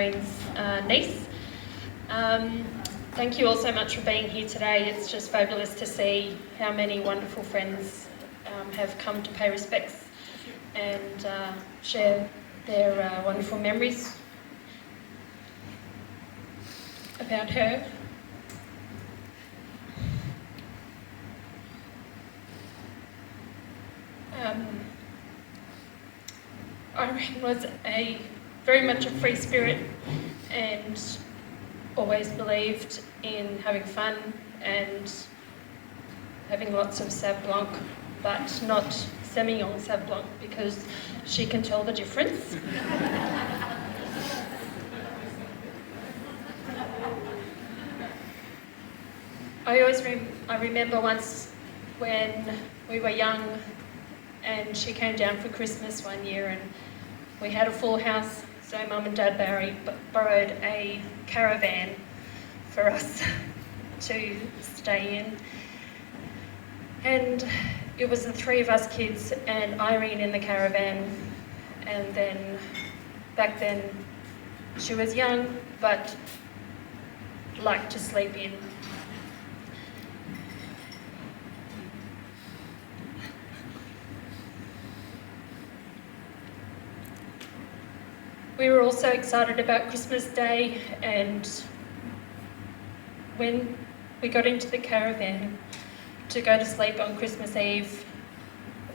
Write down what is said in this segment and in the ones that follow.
Irene's niece. Thank you all so much for being here today. It's just fabulous to see how many wonderful friends have come to pay respects and share their wonderful memories about her. Irene was very much a free spirit and always believed in having fun and having lots of Sauv Blanc, but not Semillon Sauv Blanc because she can tell the difference. I remember once when we were young and she came down for Christmas one year and we had a full house, so Mum and Dad borrowed a caravan for us to stay in. And it was the three of us kids and Irene in the caravan, and then back then she was young but liked to sleep in. We were also excited about Christmas Day, and when we got into the caravan to go to sleep on Christmas Eve,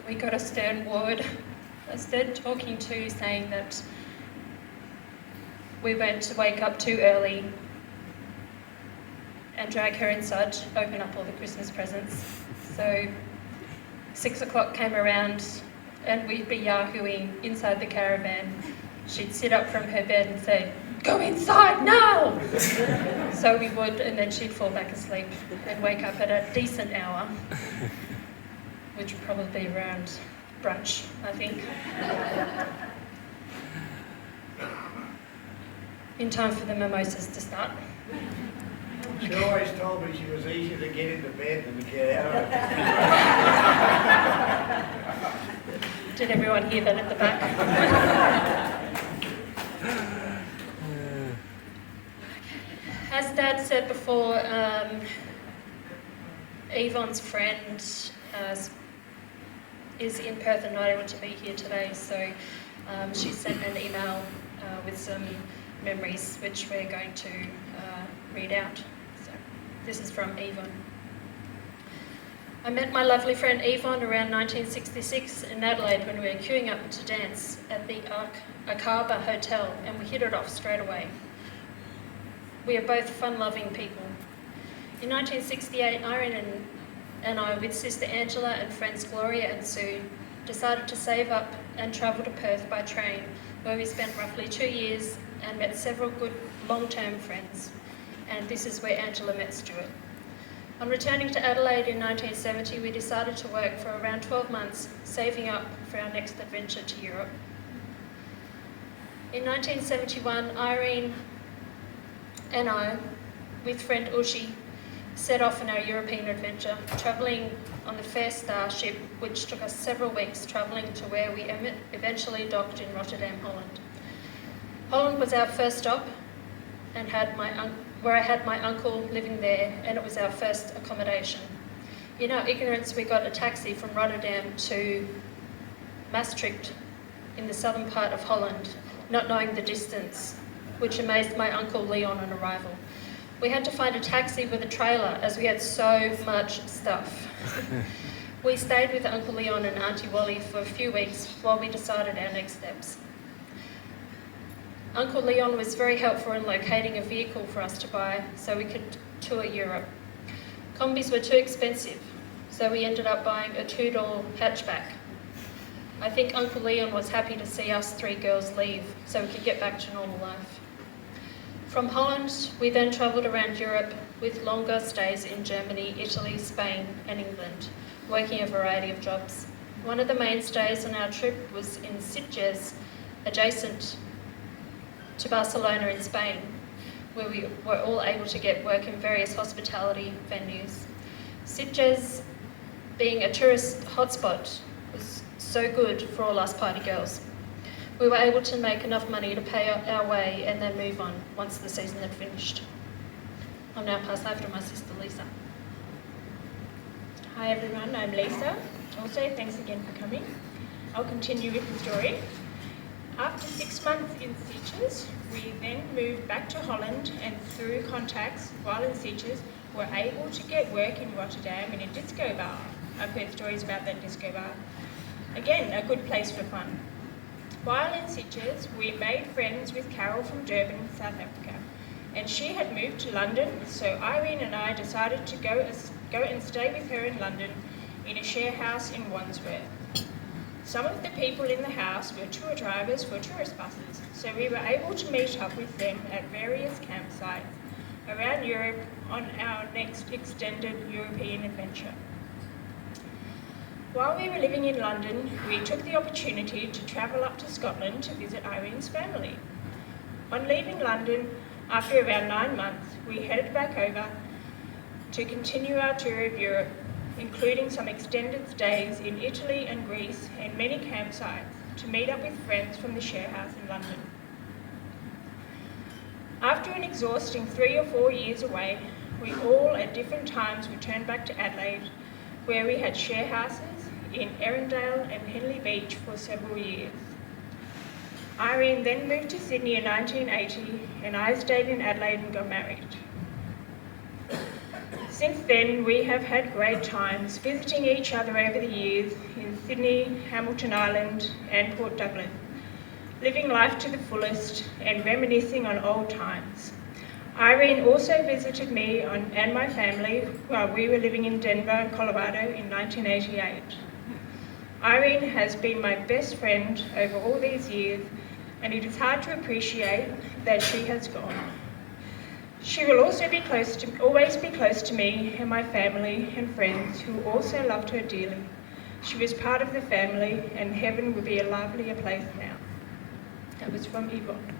we got a stern talking to saying that we weren't to wake up too early and drag her inside to open up all the Christmas presents. So 6 o'clock came around and we'd be yahooing inside the caravan. She'd sit up from her bed and say, "Go inside now!" So we would, and then she'd fall back asleep and wake up at a decent hour, which would probably be around brunch, I think. In time for the mimosas to start. She always told me she was easier to get into bed than to get out. Did everyone hear that at the back? As Dad said before, Yvonne's friend is in Perth and not able to be here today, so she sent an email with some memories which we're going to read out. So this is from Yvonne. I met my lovely friend Yvonne around 1966 in Adelaide when we were queuing up to dance at the Akaba Hotel, and we hit it off straight away. We are both fun-loving people. In 1968, Irene and I, with sister Angela and friends Gloria and Sue, decided to save up and travel to Perth by train, where we spent roughly 2 years and met several good long-term friends. And this is where Angela met Stuart. On returning to Adelaide in 1970, we decided to work for around 12 months, saving up for our next adventure to Europe. In 1971, Irene and I, with friend Ushi, set off on our European adventure, travelling on the Fair Star ship, which took us several weeks travelling to where we eventually docked in Rotterdam, Holland. Holland was our first stop, and where I had my uncle living there, and it was our first accommodation. In our ignorance, we got a taxi from Rotterdam to Maastricht in the southern part of Holland, not knowing the distance, which amazed my uncle Leon on arrival. We had to find a taxi with a trailer as we had so much stuff. We stayed with Uncle Leon and Auntie Wally for a few weeks while we decided our next steps. Uncle Leon was very helpful in locating a vehicle for us to buy so we could tour Europe. Combis were too expensive, so we ended up buying a 2-door hatchback. I think Uncle Leon was happy to see us 3 girls leave so we could get back to normal life. From Holland, we then travelled around Europe with longer stays in Germany, Italy, Spain and England, working a variety of jobs. One of the mainstays on our trip was in Sitges, adjacent to Barcelona in Spain, where we were all able to get work in various hospitality venues. Sitges, being a tourist hotspot, was so good for all us party girls. We were able to make enough money to pay our way and then move on once the season had finished. I'll now pass over to my sister Lisa. Hi everyone, I'm Lisa. Also, thanks again for coming. I'll continue with the story. After 6 months in Sitges, we then moved back to Holland, and through contacts while in Sitges, were able to get work in Rotterdam in a disco bar. I've heard stories about that disco bar. Again, a good place for fun. While in Sitges, we made friends with Carol from Durban, South Africa, and she had moved to London, so Irene and I decided to go and stay with her in London in a share house in Wandsworth. Some of the people in the house were tour drivers for tourist buses, so we were able to meet up with them at various campsites around Europe on our next extended European adventure. While we were living in London, we took the opportunity to travel up to Scotland to visit Irene's family. On leaving London, after around 9 months, we headed back over to continue our tour of Europe, including some extended stays in Italy and Greece and many campsites to meet up with friends from the share house in London. After an exhausting 3 or 4 years away, we all at different times returned back to Adelaide, where we had share houses in Erindale and Henley Beach for several years. Irene then moved to Sydney in 1980, and I stayed in Adelaide and got married. Since then, we have had great times visiting each other over the years in Sydney, Hamilton Island and Port Douglas, living life to the fullest and reminiscing on old times. Irene also visited me and my family while we were living in Denver, Colorado in 1988. Irene has been my best friend over all these years, and it is hard to appreciate that she has gone. She will also always be close to me and my family and friends who also loved her dearly. She was part of the family, and heaven would be a lovelier place now. That was from Yvonne.